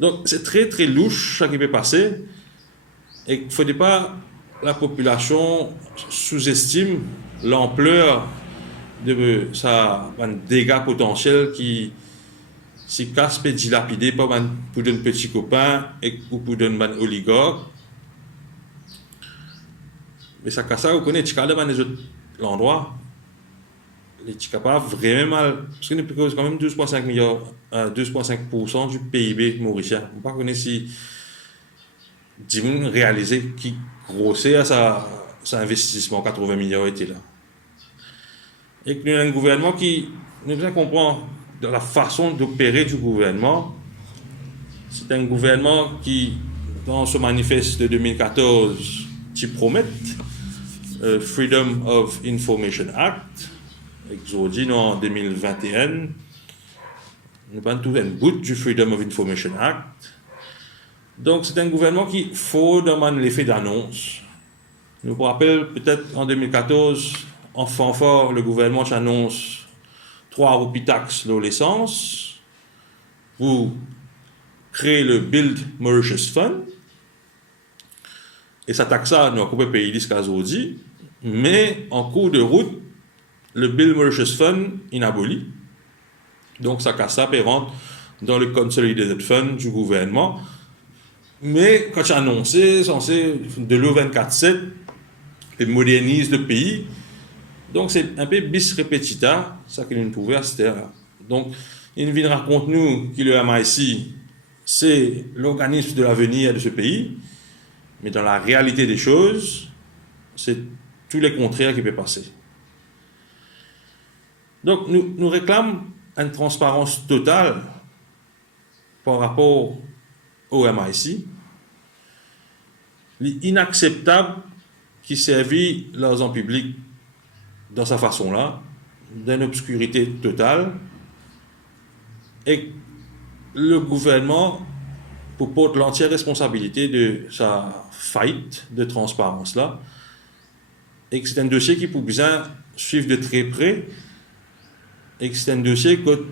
Donc, c'est très, très louche, ça qui peut passer. Et il ne faudrait pas la population sous-estime l'ampleur de ça, un dégât potentiel qui, si casse peut dilapider pour un petit copain ou pour un oligarque. Mais ça casse, vous connaissez, dans les autres endroits, les capables vraiment mal, parce que nous payons quand même 12,5 milliards, 12,5% du PIB mauricien. On ne pas connaître si Dimon réalisé qui grossait à sa investissement, 80 milliards était là. Et que nous avons un gouvernement qui, nous devons comprendre de la façon d'opérer du gouvernement. C'est un gouvernement qui, dans ce manifeste de 2014, qui promet Freedom of Information Act, exordine en 2021, nous avons trouvé un bout du Freedom of Information Act. Donc, c'est un gouvernement qui faut demander l'effet d'annonce. Je vous rappelle, peut-être en 2014, en fanfare, le gouvernement annonce 3 roupies taxes sur l'essence pour créer le Build Mauritius Fund. Et ça taxe ça, nous avons payé aujourd'hui, mais en cours de route, le Build Mauritius Fund est aboli. Donc, ça casse ça, et rentre dans le Consolidated Fund du gouvernement. Mais quand j'ai annoncé, censé de l'eau 24/7, et modernise le pays. Donc c'est un peu bis repetita, ça que nous trouvons à cette heure. Donc, il vient raconter nous que le MIC, c'est l'organisme de l'avenir de ce pays, mais dans la réalité des choses, c'est tout le contraire qui peut passer. Donc, nous réclamons une transparence totale par rapport au MIC. L'inacceptable qui servit l'argent public dans sa façon-là, d'une obscurité totale, et le gouvernement porte l'entière responsabilité de sa faillite de transparence-là, et que c'est un dossier qui peut bien suivre de très près, et que c'est un dossier que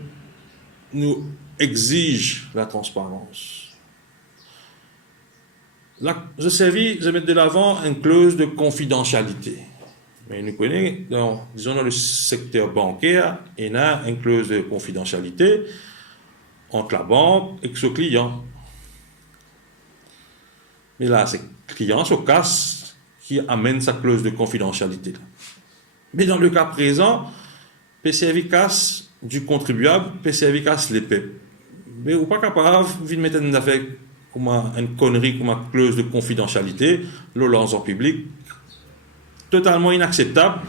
nous exige la transparence. Là, je mets de l'avant une clause de confidentialité. Mais nous connaissons, disons dans le secteur bancaire, il y a une clause de confidentialité entre la banque et son client. Mais là, c'est le client, ce casse, qui amène sa clause de confidentialité. Mais dans le cas présent, PCV casse du contribuable, PCV casse les PEP. Mais vous n'êtes pas capable de mettre une affaire comme une connerie, comme une clause de confidentialité, le lance en public, totalement inacceptable.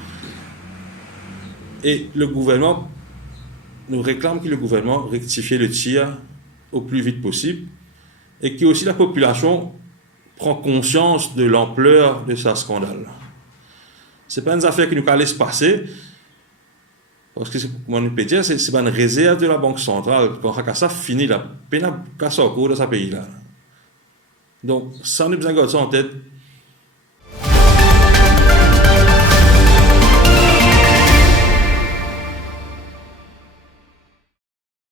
Et le gouvernement nous réclame que le gouvernement rectifie le tir au plus vite possible et que aussi la population prend conscience de l'ampleur de ce scandale. Ce n'est pas une affaire qui nous laisse passer, parce que, comment on peut dire, c'est pas une réserve de la Banque centrale. Quand ça finit, la peine à casser au cours de ce pays-là. Donc, ça, nous besoin de garder ça en tête.